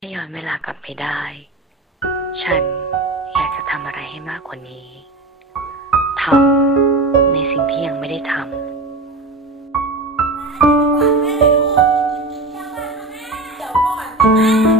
ไม่ย้อนเวลากลับไปได้ ฉันอยากจะทำอะไรให้มากกว่านี้ทำในสิ่งที่ยังไม่ได้ทำเ